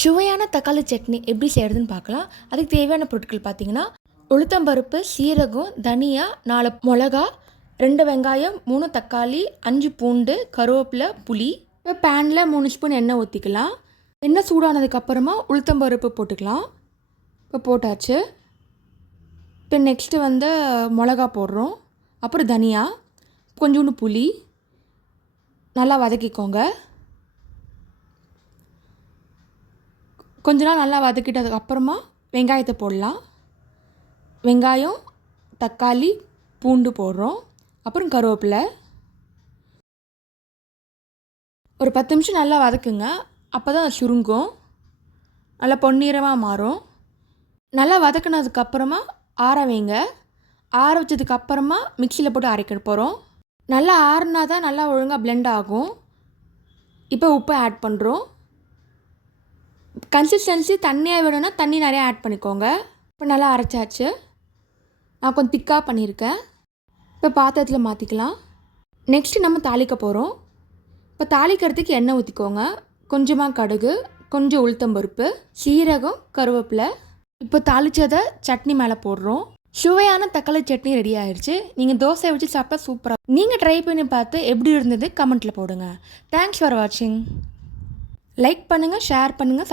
சுவையான தக்காளி சட்னி எப்படி செய்கிறதுன்னு பார்க்கலாம். அதுக்கு தேவையான பொருட்கள் பார்த்தீங்கன்னா உளுத்தம்பருப்பு சீரகம் தனியா நாலு மிளகா ரெண்டு வெங்காயம் மூணு தக்காளி அஞ்சு பூண்டு கருவேப்பிலை புளி. இப்போ பேனில் மூணு ஸ்பூன் எண்ணெய் ஊற்றிக்கலாம் எண்ணெய் சூடானதுக்கப்புறமா உளுத்தம்பருப்பு போட்டுக்கலாம். இப்போ போட்டாச்சு. இப்போ நெக்ஸ்ட்டு வந்து மிளகா போடுறோம். அப்புறம் தனியா கொஞ்சோண்டு புளி. நல்லா வதக்கிக்கோங்க. கொஞ்ச நாள் நல்லா வதக்கிட்டதுக்கு அப்புறமா வெங்காயத்தை போடலாம். வெங்காயம் தக்காளி பூண்டு போடுறோம். அப்புறம் கருவேப்பிலை. ஒரு பத்து நிமிஷம் நல்லா வதக்குங்க. அப்போ தான் சுருங்கும். நல்லா பொன்னிறமாக மாறும். நல்லா வதக்குனதுக்கப்புறமா ஆற வைங்க. ஆற வச்சதுக்கு அப்புறமா மிக்சியில் போட்டு அரைக்க போகிறோம் நல்லா ஆறுனா தான் நல்லா ஒழுங்காக பிளெண்ட் ஆகும். இப்போ உப்பு ஆட் பண்ணுறோம் கன்சிஸ்டன்சி தண்ணியாக வேணும்னா தண்ணி நிறையா ஆட் பண்ணிக்கோங்க. இப்போ நல்லா அரைச்சாச்சு. நான் கொஞ்சம் திக்காக பண்ணியிருக்கேன். இப்போ பாத்திரத்தில் மாற்றிக்கலாம் நெக்ஸ்ட்டு நம்ம தாளிக்க போகிறோம் இப்போ தாளிக்கிறதுக்கு எண்ணெய் ஊற்றிக்கோங்க கொஞ்சமாக கடுகு கொஞ்சம் உளுத்தம்பருப்பு சீரகம் கருவேப்பிலை. இப்போ தாளித்ததை சட்னி மேலே போடுறோம். சுவையான தக்காளி சட்னி ரெடி ஆயிடுச்சு. நீங்கள் தோசை வச்சு சாப்பிட்டா சூப்பராக நீங்கள் ட்ரை பண்ணி பார்த்து எப்படி இருந்தது கமெண்ட்டில் போடுங்க. தேங்க்ஸ் ஃபார் வாட்சிங் லைக் பண்ணுங்கள் ஷேர் பண்ணுங்கள்